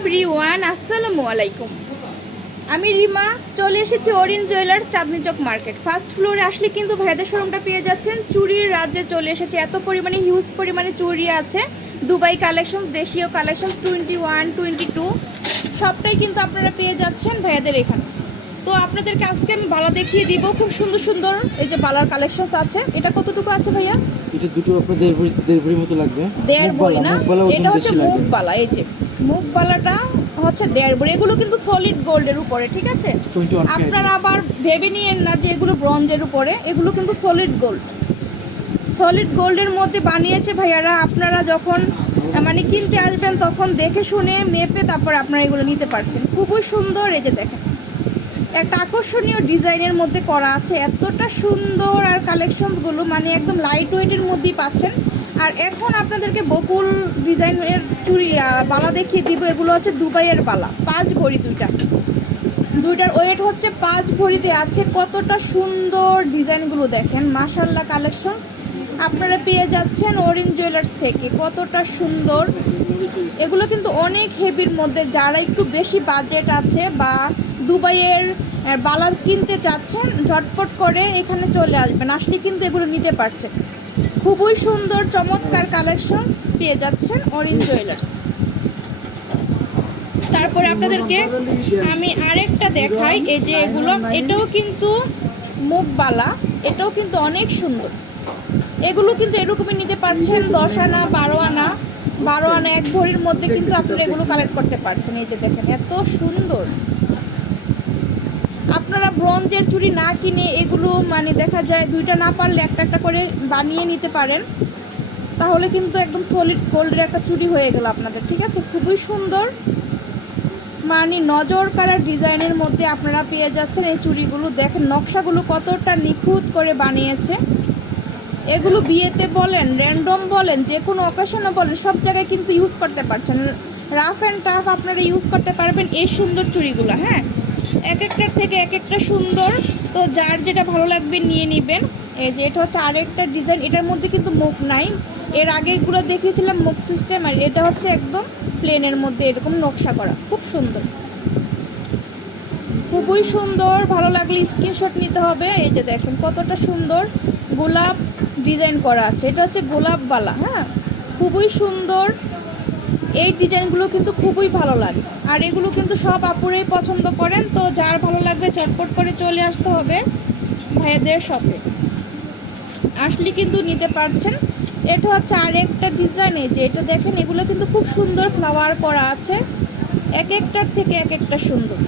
Everyone, আসসালামু আলাইকুম। আমি রিমা, চলে এসেছি Orin jeweller Chandni Chowk market. First ফ্লোরে আসলে কিন্তু ভাইদের শোরুমটা পেয়ে যাচ্ছেন। চুরির রাজ্যে চলে এসেছে, এত পরিমাণে হিউজ পরিমাণে চুরি আছে। দুবাই কালেকশন দেশীয় collection twenty one twenty two সবটাই কিন্তু আপনারা পেয়ে যাচ্ছেন ভাইয়াদের এখানে। তো আপনাদেরকে আজকে আমি বালা দেখিয়ে দিব। খুব সুন্দর সুন্দর এই যে বালার কালেকশনস আছে। এটা কতটুকু আছে ভাইয়া? এটা দুটো আপনার দেড় ভরি দেড় মতো লাগবে। দেড় ভরি না? এটা হচ্ছে লাগবে মুখবালা এই যে। মুখবালাটা হচ্ছে দেড় ভরি। এগুলো কিন্তু সলিড গোল্ডের উপরে ঠিক আছে? 21 K আপনারা আবার ভেবে নিয়েন না যে এগুলো ব্রঞ্জের উপরে। এগুলো কিন্তু সলিড গোল্ড সলিড গোল্ডের মধ্যে বানিয়েছে ভাইয়ারা। আপনারা যখন মানে কিনতে আসবেন তখন দেখে শুনে মেপে তারপর আপনারা এগুলো নিতে পারছেন। খুবই সুন্দর এই যে দেখেন। একটা আকর্ষণীয় ডিজাইনের মধ্যে করা আছে। এতটা সুন্দর আর কালেকশনসগুলো মানে একদম লাইট ওয়েটের মধ্যেই পাচ্ছেন। আর এখন আপনাদেরকে বকুল ডিজাইনের চুড়ি বালা দেখিয়ে দিব। এগুলো হচ্ছে দুবাইয়ের বালা, পাঁচ ভরি দুইটা। দুইটার ওয়েট হচ্ছে পাঁচ ভরিতে আছে। কতটা সুন্দর ডিজাইনগুলো দেখেন মাশাল্লাহ কালেকশনস আপনারা পেয়ে যাচ্ছেন অরিন জুয়েলার্স থেকে। কতটা সুন্দর এগুলো কিন্তু অনেক হেভির মধ্যে যারা একটু বেশি বাজেট আছে বা দুবাইয়ের বালার কিনতে চাচ্ছেন, ঝটপট করে এখানে চলে আসবেন। আসলে কিন্তু এগুলো নিতে পারছেন খুবই সুন্দর, চমৎকার কালেকশনস পেয়ে যাচ্ছেন অরিন জুয়েলার্স তারপরে আপনাদেরকে আমি আরেকটা দেখাই, এই যে এগুলো, এটাও কিন্তু মুখবালা, এটাও কিন্তু অনেক সুন্দর। এগুলো কিন্তু এরকমই নিতে পারছেন দশ আনা, বারো আনা। বারো আনা এক ভরির মধ্যে কিন্তু আপনারা এগুলো কালেক্ট করতে পারছেন। এই যে দেখেন, এত সুন্দর। আপনারা ব্রঞ্জের চুড়ি না কিনে এগুলো মানে দেখা যায় দুইটা না পারলে একটা একটা করে বানিয়ে নিতে পারেন। তাহলে কিন্তু একদম সলিড গোল্ডের একটা চুড়ি হয়ে গেল আপনাদের, ঠিক আছে? খুবই সুন্দর। মানে নজর কাড়া ডিজাইনের মধ্যে আপনারা পেয়ে যাচ্ছেন এই চুড়িগুলো। দেখেন, নকশাগুলো কতটা নিখুঁত করে বানিয়েছে। এগুলো বিয়েতে বলেন র্যান্ডম বলেন, যে কোনো অকেশনে বলেন, সব জায়গায় কিন্তু ইউজ করতে পারছেন। রাফ অ্যান্ড টাফ আপনারা ইউজ করতে পারবেন এই সুন্দর চুড়িগুলো হ্যাঁ? এক একটার থেকে এক একটা সুন্দর, তো যার যেটা ভালো লাগবে নিয়ে নেবেন। এই যে এটা হচ্ছে আরেকটা ডিজাইন এটার মধ্যে কিন্তু মুখ নাই। এর আগেগুলো দেখিয়েছিলাম মুখ সিস্টেম আর এটা হচ্ছে একদম প্লেনের মধ্যে এরকম নকশা করা, খুব সুন্দর। খুবই সুন্দর, ভালো লাগলে স্ক্রিনশট নিতে হবে। এই যে দেখেন কতটা সুন্দর, গোলাপ ডিজাইন করা আছে। এটা হচ্ছে গোলাপবালা হ্যাঁ? খুবই সুন্দর। এই ডিজাইনগুলো কিন্তু খুবই ভালো লাগে। আর এগুলো কিন্তু সব আপুরেই পছন্দ করেন, তো যার ভালো লাগবে চটপট করে চলে আসতে হবে ভাইয়াদের শপে। আসলে কিন্তু নিতে পারছেন। এটা হচ্ছে আরেকটা ডিজাইন এই যে এটা দেখেন, এগুলো কিন্তু খুব সুন্দর ফ্লাওয়ার করা আছে। এক একটার থেকে এক একটা সুন্দর।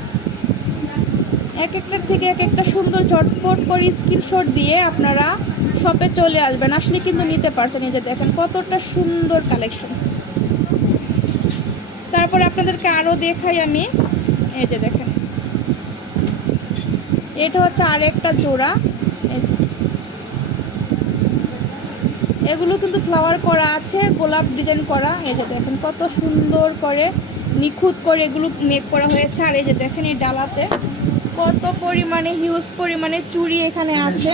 এক একটার থেকে এক একটা সুন্দর চটপট করে স্ক্রিনশট দিয়ে আপনারা শপে চলে আসবেন। আসলে কিন্তু নিতে পারছেন এই যে দেখেন কতটা সুন্দর কালেকশন তারপরে আপনাদেরকে আরও দেখাই আমি। এই যে দেখেন। এটা হচ্ছে আর একটা জোড়া এগুলো কিন্তু ফ্লাওয়ার করা আছে, গোলাপ ডিজাইন করা। এই যে দেখেন কত সুন্দর করে নিখুঁত করে এগুলো মেক করা হয়েছে। আর এই যে দেখেন এই ডালাতে। কত পরিমাণে হিউজ পরিমাণে চুড়ি এখানে আছে।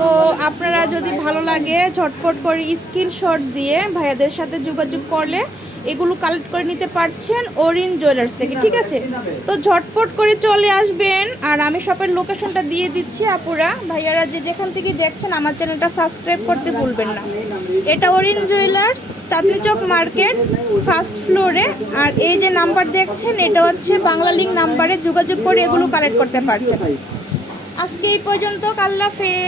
তো আপনারা যদি ভালো লাগে, ঝটপট করে স্ক্রিনশট দিয়ে ভাইয়াদের সাথে যোগাযোগ করলে এগুলো কালেক্ট করে নিতে পারছেন ওরিন জুয়েলার্স থেকে, ঠিক আছে? তো ঝটপট করে চলে আসবেন আর আমি শপের লোকেশনটা দিয়ে দিচ্ছি আপুরা। ভাইয়ারা যে যেখান থেকে দেখছেন আমার চ্যানেলটা সাবস্ক্রাইব করতে ভুলবেন না। এটা Orin jewellers Chandni Chowk market first ফ্লোরে আর এই যে নাম্বার দেখছেন, এটা হচ্ছে বাংলা লিঙ্ক নাম্বারে যোগাযোগ করে এগুলো কালেক্ট করতে পারছেন। আজকে এই পর্যন্ত, আল্লাহ হাফেজ।